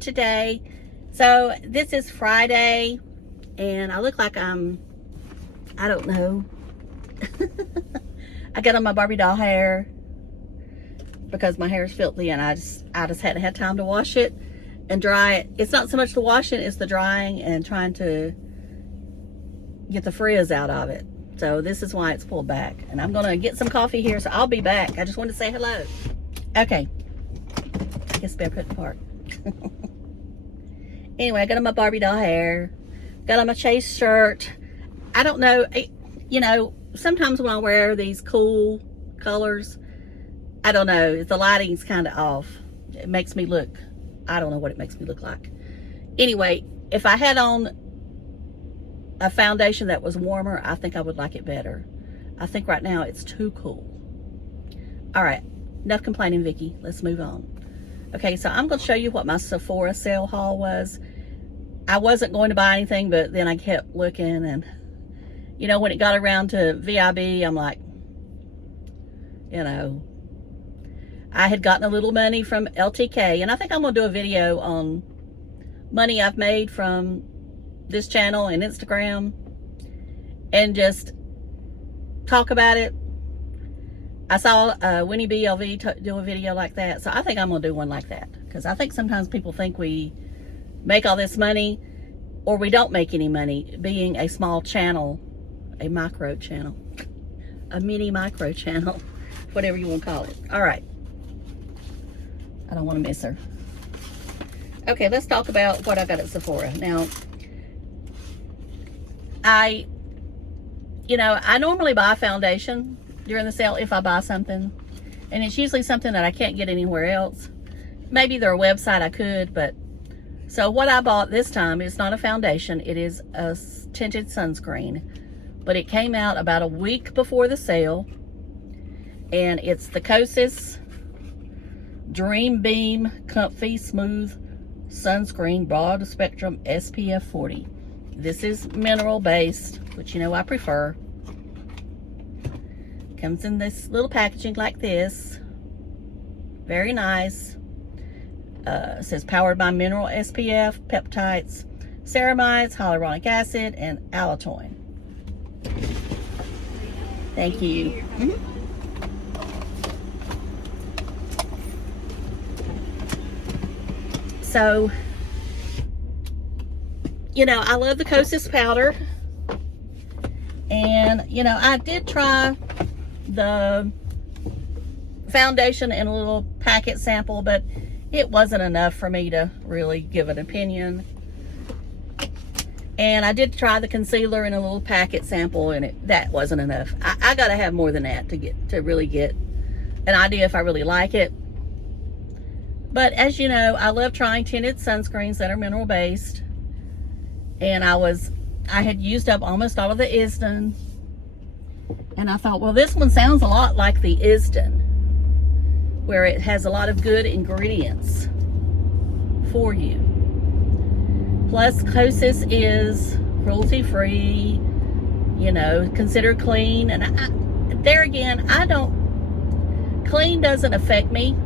today. So this is Friday and I look like I don't know. I got on my Barbie doll hair because my hair is filthy and I just hadn't had time to wash it and dry it. It's not so much the washing, it's the drying and trying to get the frizz out of it. So this is why it's pulled back. And I'm gonna get some coffee here, so I'll be back. I just wanted to say hello. Okay, I guess better put it apart. Anyway, I got on my Barbie doll hair, got on my Chase shirt. I don't know, you know, sometimes when I wear these cool colors, I don't know, the lighting's kind of off. It makes me look, I don't know what it makes me look like. Anyway, if I had on a foundation that was warmer, I think I would like it better. I think right now it's too cool. All right, enough complaining, Vicky. Let's move on. Okay, so I'm going to show you what my Sephora sale haul was. I wasn't going to buy anything, but then I kept looking, and you know, when it got around to VIB, I'm like, you know, I had gotten a little money from LTK, and I think I'm going to do a video on money I've made from this channel and Instagram and just talk about it. I saw Winnie BLV do a video like that, so I think I'm gonna do one like that, because I think sometimes people think we make all this money or we don't make any money being a small channel, a micro channel, a mini micro channel, whatever you want to call it. All right, I don't want to miss her. Okay, let's talk about what I got at Sephora. Now, I normally buy foundation during the sale if I buy something, and it's usually something that I can't get anywhere else. Maybe their website I could, but so what I bought this time is not a foundation, it is a tinted sunscreen, but it came out about a week before the sale, and it's the Kosas Dreambeam Comfy Smooth Sunscreen Broad Spectrum SPF 40. This is mineral based, which you know I prefer. Comes in this little packaging like this. Very nice. It says powered by mineral SPF, peptides, ceramides, hyaluronic acid, and allantoin. Thank you. So, you know, I love the Kosas powder, and you know, I did try the foundation in a little packet sample, but it wasn't enough for me to really give an opinion. And I did try the concealer in a little packet sample, and that wasn't enough. I gotta have more than that to really get an idea if I really like it. But as you know, I love trying tinted sunscreens that are mineral based. And I had used up almost all of the Isden. And I thought, well, this one sounds a lot like the Isden, where it has a lot of good ingredients for you. Plus, Kosas is cruelty-free, you know, considered clean. And there again, clean doesn't affect me.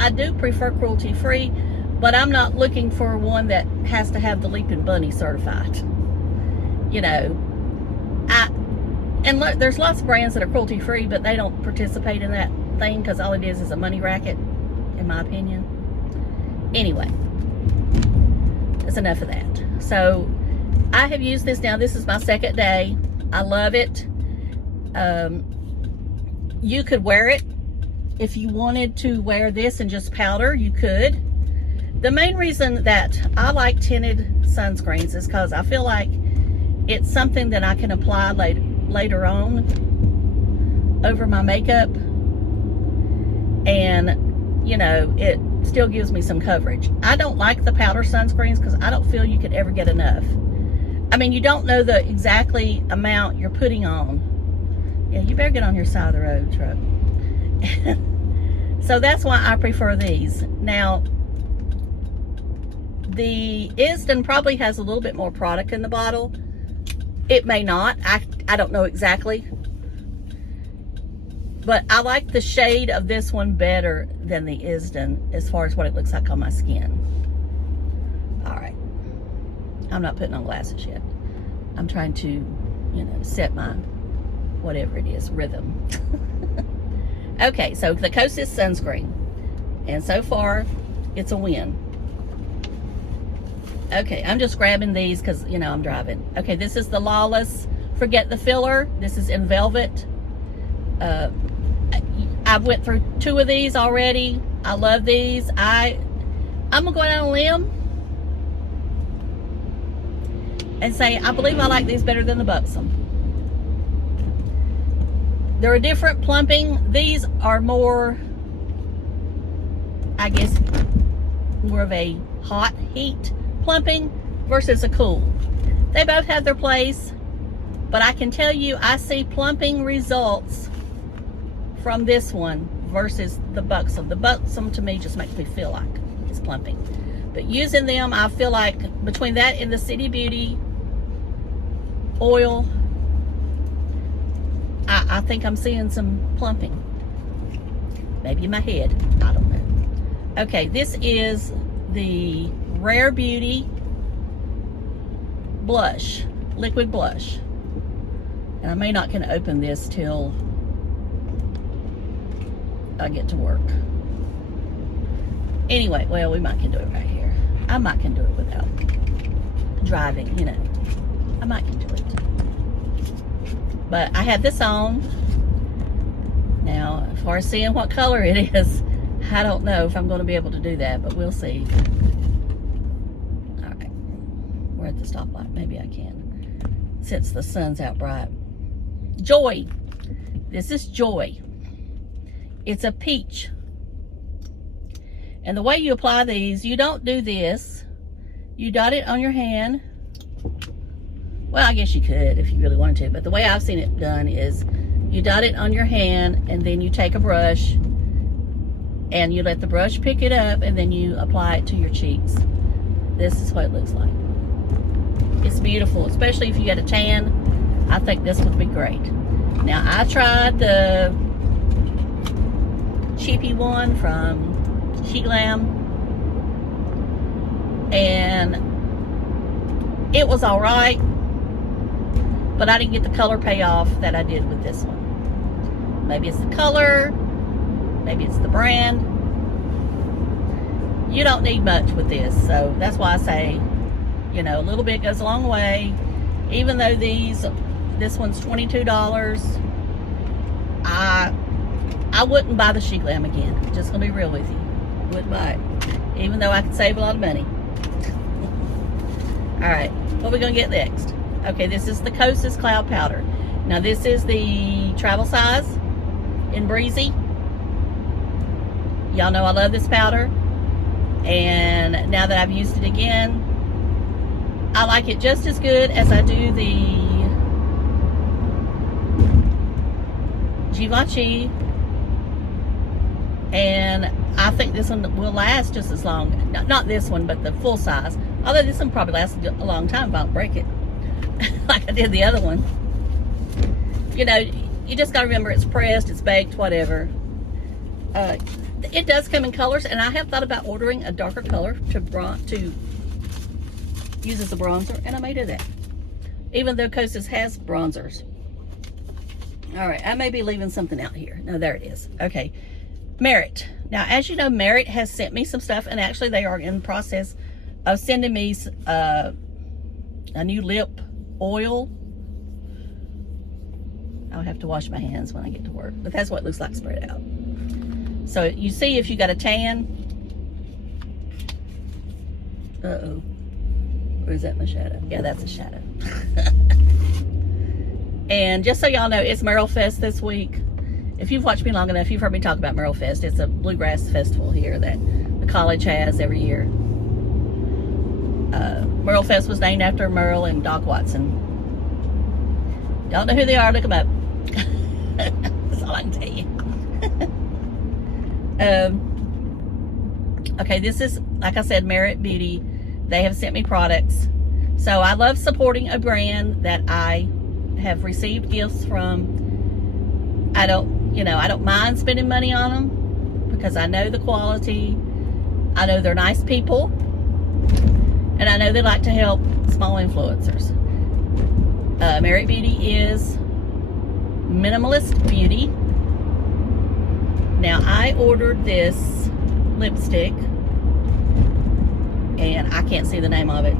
I do prefer cruelty-free, but I'm not looking for one that has to have the Leaping Bunny certified. You know, and look, there's lots of brands that are cruelty-free, but they don't participate in that thing because all it is a money racket, in my opinion. Anyway, that's enough of that. So, I have used this now. This is my second day. I love it. You could wear it. If you wanted to wear this and just powder, you could. The main reason that I like tinted sunscreens is because I feel like it's something that I can apply later on over my makeup, and you know, it still gives me some coverage. I don't like the powder sunscreens because I don't feel you could ever get enough. I mean, you don't know the exactly amount you're putting on. Yeah, you better get on your side of the road, truck. So that's why I prefer these. Now, the Isden probably has a little bit more product in the bottle. It may not. I don't know exactly. But I like the shade of this one better than the Isden as far as what it looks like on my skin. I'm not putting on glasses yet. I'm trying to, you know, set my, whatever it is, rhythm. Okay, so the Kosas sunscreen. And so far, it's a win. Okay, I'm just grabbing these because, you know, I'm driving. Okay, this is the Lawless Forget the Filler. This is in velvet. I went through 2 of these already. I love these. I'm gonna go out on a limb and say I believe I like these better than the Buxom. They're a different plumping. These are more, I guess, more of a hot heat plumping versus a cool. They both have their place, but I can tell you I see plumping results from this one versus the Buxom. The Buxom to me just makes me feel like it's plumping. But using them, I feel like between that and the City Beauty oil, I think I'm seeing some plumping. Maybe in my head, I don't know. Okay, this is the Rare Beauty blush, liquid blush. And I may not can open this till I get to work. Anyway, well, we might can do it right here. I might can do it without driving, you know. I might can do it. But I have this on. Now, as far as seeing what color it is, I don't know if I'm going to be able to do that, but we'll see. All right. We're at the stoplight. Maybe I can, since the sun's out bright. Joy. This is Joy. It's a peach. And the way you apply these, you don't do this. You dot it on your hand. Well, I guess you could if you really wanted to, but the way I've seen it done is you dot it on your hand and then you take a brush and you let the brush pick it up and then you apply it to your cheeks. This is what it looks like. It's beautiful, especially if you get a tan. I think this would be great. Now, I tried the cheapy one from She Glam, and it was all right, but I didn't get the color payoff that I did with this one. Maybe it's the color, maybe it's the brand. You don't need much with this, so that's why I say, you know, a little bit goes a long way. Even though this one's $22, I wouldn't buy the She Glam again. Just gonna be real with you. Wouldn't buy it, even though I could save a lot of money. All right, what are we gonna get next? Okay, this is the Kosas Cloud Powder. Now this is the travel size in Breezy. Y'all know I love this powder, and now that I've used it again, I like it just as good as I do the Givenchy, and I think this one will last just as long. Not this one, but the full size. Although this one probably lasts a long time if I don't break it, like I did the other one. You know, you just gotta remember it's pressed, it's baked, whatever. It does come in colors, and I have thought about ordering a darker color to use as a bronzer, and I may do that. Even though Kosas has bronzers. All right, I may be leaving something out here. No, there it is. Okay, Merit. Now, as you know, Merit has sent me some stuff, and actually they are in the process of sending me a new lip oil. I'll have to wash my hands when I get to work, but that's what it looks like spread out. So you see if you got a tan. Uh-oh. Or is that my shadow? Yeah, that's a shadow. And just so y'all know, it's Merrill Fest this week. If you've watched me long enough, you've heard me talk about Merrill Fest. It's a bluegrass festival here that the college has every year. Merrill Fest was named after Merrill and Doc Watson. Don't know who they are, look them up. That's all I can tell you. Okay, this is, like I said, Merit Beauty. They have sent me products. So I love supporting a brand that I have received gifts from. I don't mind spending money on them because I know the quality. I know they're nice people. And I know they like to help small influencers. Merit Beauty is Minimalist Beauty. Now, I ordered this lipstick, and I can't see the name of it.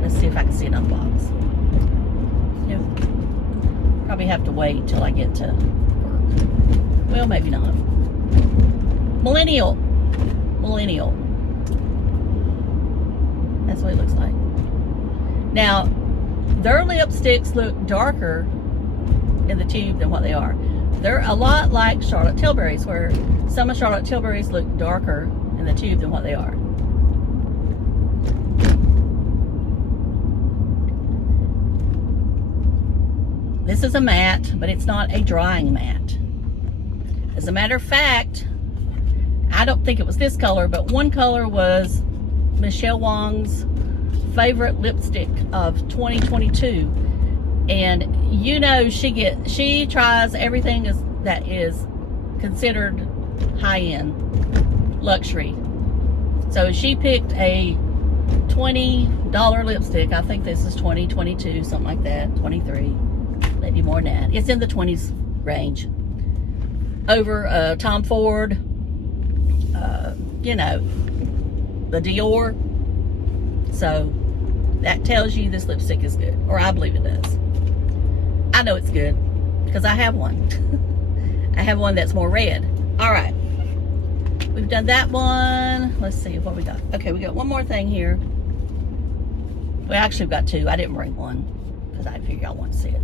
Let's see if I can see it on the box. Nope. Probably have to wait till I get to work. Well, maybe not. Millennial. That's what it looks like. Now, their lipsticks look darker in the tube than what they are. They're a lot like Charlotte Tilbury's, where some of Charlotte Tilbury's look darker in the tube than what they are. This is a matte, but it's not a drying matte. As a matter of fact, I don't think it was this color, but one color was Michelle Wong's favorite lipstick of 2022. And you know, she tries everything that is considered high-end luxury. So she picked a $20 lipstick. I think this is 20, 22, something like that, 23, maybe more than that. It's in the 20s range. Over Tom Ford, you know, the Dior. So that tells you this lipstick is good, or I believe it does. I know it's good because I have one. I have one that's more red. All right, we've done that one. Let's see what we got. Okay, we got one more thing here. We actually got two. I didn't bring one because I figured y'all want to see it.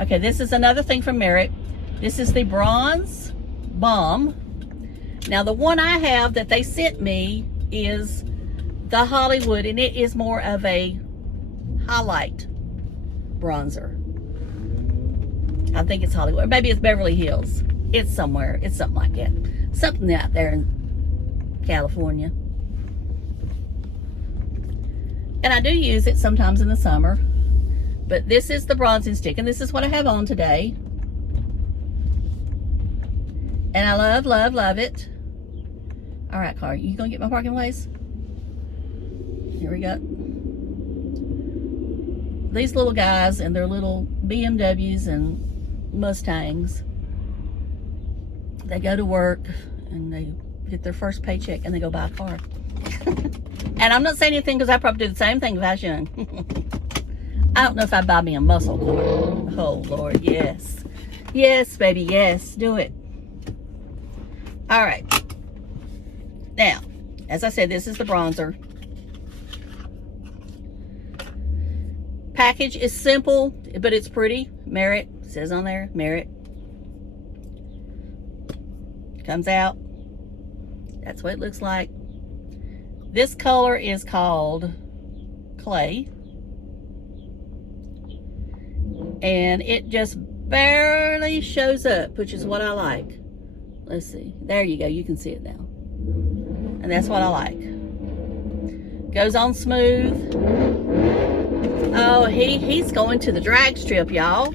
Okay, this is another thing from Merit. This is the Bronze Balm. Now, the one I have that they sent me is the Hollywood, and it is more of a highlight bronzer. I think it's Hollywood. Maybe it's Beverly Hills. It's somewhere. It's something like that. Something out there in California. And I do use it sometimes in the summer. But this is the bronzing stick, and this is what I have on today. And I love, love, love it. All right, car, you gonna get my parking place? Here we go. These little guys and their little BMWs and Mustangs, they go to work and they get their first paycheck and they go buy a car. And I'm not saying anything because I probably do the same thing if I was young. I don't know if I'd buy me a muscle car. Oh, Lord, yes. Yes, baby, yes, do it. All right. Now, as I said, this is the bronzer. Package is simple, but it's pretty. Merit, it says on there, Merit. Comes out. That's what it looks like. This color is called Clay. And it just barely shows up, which is what I like. Let's see. There you go. You can see it now. And that's what I like. Goes on smooth. Oh, he's going to the drag strip, y'all.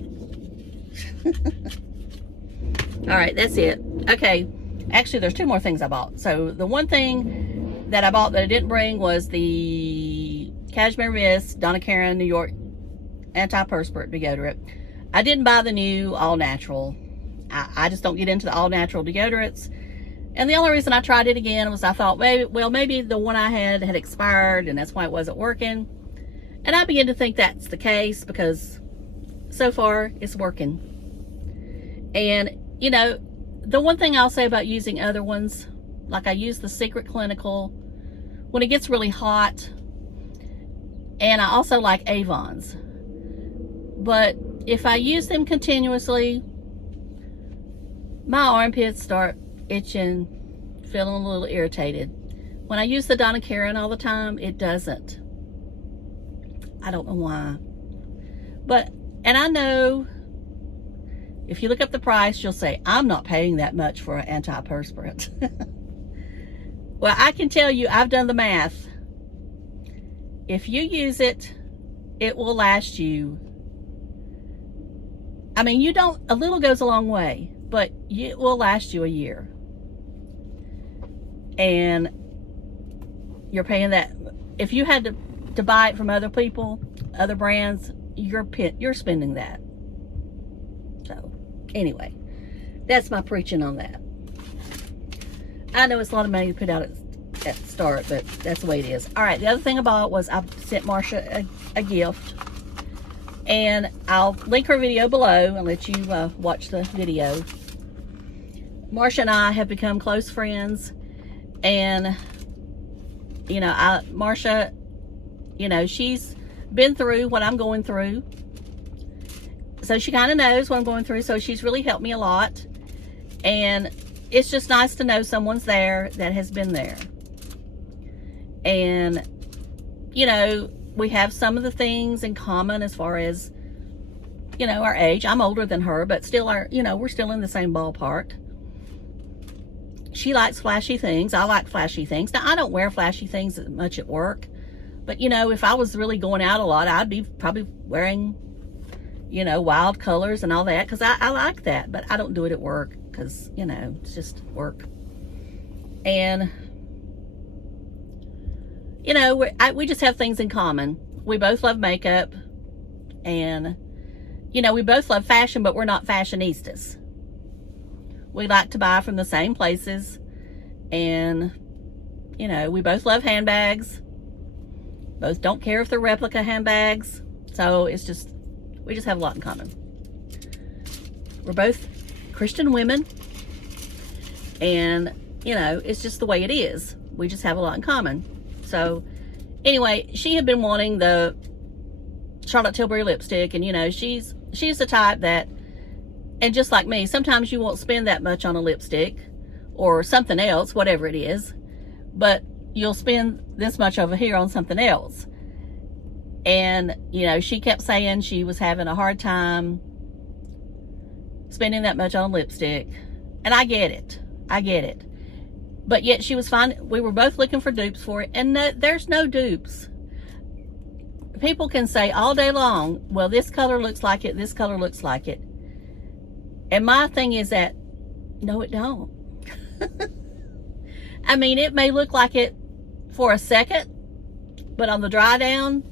All right, that's it. Okay. Actually, there's two more things I bought. So the one thing that I bought that I didn't bring was the Cashmere Mist Donna Karan New York Anti-Perspirant Deodorant. I didn't buy the new all natural. I just don't get into the all natural deodorants. And the only reason I tried it again was I thought, maybe the one I had expired and that's why it wasn't working. And I began to think that's the case because so far it's working. And, you know, the one thing I'll say about using other ones, like I use the Secret Clinical when it gets really hot. And I also like Avon's. But if I use them continuously, my armpits start itching, feeling a little irritated. When I use the Donna Karan all the time, it doesn't. I don't know why. But, and I know, if you look up the price, you'll say, I'm not paying that much for an antiperspirant. Well, I can tell you, I've done the math. If you use it, it will last you. I mean, a little goes a long way, but it will last you a year. And you're paying that. If you had to buy it from other people, other brands, you're spending that. So anyway, that's my preaching on that. I know it's a lot of money to put out at the start, but that's the way it is. All right, the other thing I bought was I sent Marsha a gift, and I'll link her video below and let you watch the video. Marsha and I have become close friends, and you know, Marsha, you know, she's been through what I'm going through, so she kind of knows what I'm going through, so she's really helped me a lot, and it's just nice to know someone's there that has been there. And you know, we have some of the things in common as far as, you know, our age. I'm older than her, but still, you know, we're still in the same ballpark. She likes flashy things. I like flashy things. Now, I don't wear flashy things much at work, but you know, if I was really going out a lot, I'd be probably wearing, you know, wild colors and all that, because I like that, but I don't do it at work because, you know, it's just work. And you know, we just have things in common. We both love makeup, and you know, we both love fashion, but we're not fashionistas. We like to buy from the same places, and you know, we both love handbags. Both don't care if they're replica handbags. So it's just, we just have a lot in common. We're both Christian women, and you know, it's just the way it is. We just have a lot in common. So anyway, she had been wanting the Charlotte Tilbury lipstick, and you know, she's the type that, and just like me, sometimes you won't spend that much on a lipstick or something else, whatever it is, but you'll spend this much over here on something else. And you know, she kept saying she was having a hard time spending that much on lipstick, and I get it. But yet she was fine. We were both looking for dupes for it, and no, there's no dupes. People can say all day long, well, this color looks like it, this color looks like it. And my thing is that, no, it don't. I mean, it may look like it for a second, but on the dry down,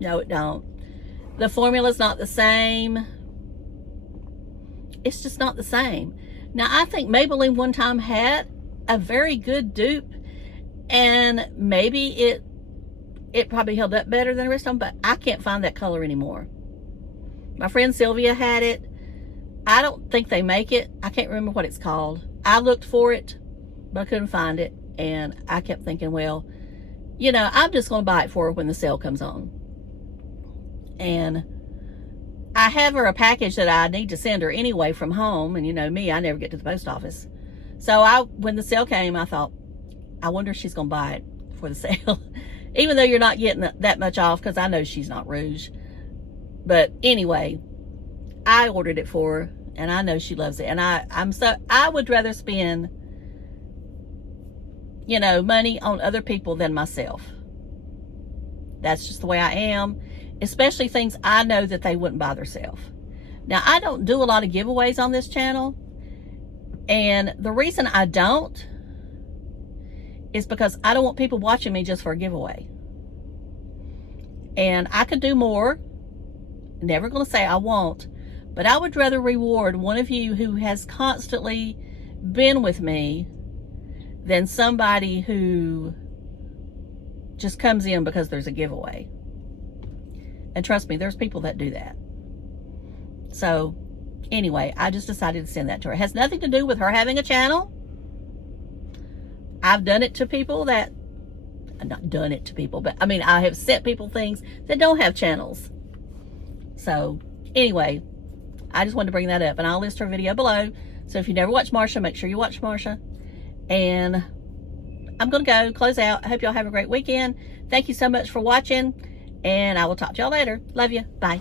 no, it don't. The formula's not the same. It's just not the same. Now, I think Maybelline one time had a very good dupe, and maybe it probably held up better than the rest of them, but I can't find that color anymore. My friend Sylvia had it. I don't think they make it. I can't remember what it's called. I looked for it, but I couldn't find it, and I kept thinking, well, you know, I'm just going to buy it for her when the sale comes on. And I have her a package that I need to send her anyway from home, and you know me, I never get to the post office. So when the sale came, I thought, I wonder if she's going to buy it for the sale. Even though you're not getting that much off, because I know she's not rouge. But anyway, I ordered it for her, and I know she loves it. And I would rather spend, you know, money on other people than myself. That's just the way I am. Especially things I know that they wouldn't buy themselves. Now, I don't do a lot of giveaways on this channel, and the reason I don't is because I don't want people watching me just for a giveaway. And I could do more. Never going to say I won't, but I would rather reward one of you who has constantly been with me than somebody who just comes in because there's a giveaway. And trust me, there's people that do that. So anyway, I just decided to send that to her. It has nothing to do with her having a channel. I've done it to people that, not done it to people, but I mean, I have sent people things that don't have channels. So anyway, I just wanted to bring that up, and I'll list her video below. So if you never watched Marsha, make sure you watch Marsha. And I'm going to go close out. I hope y'all have a great weekend. Thank you so much for watching, and I will talk to y'all later. Love you. Bye.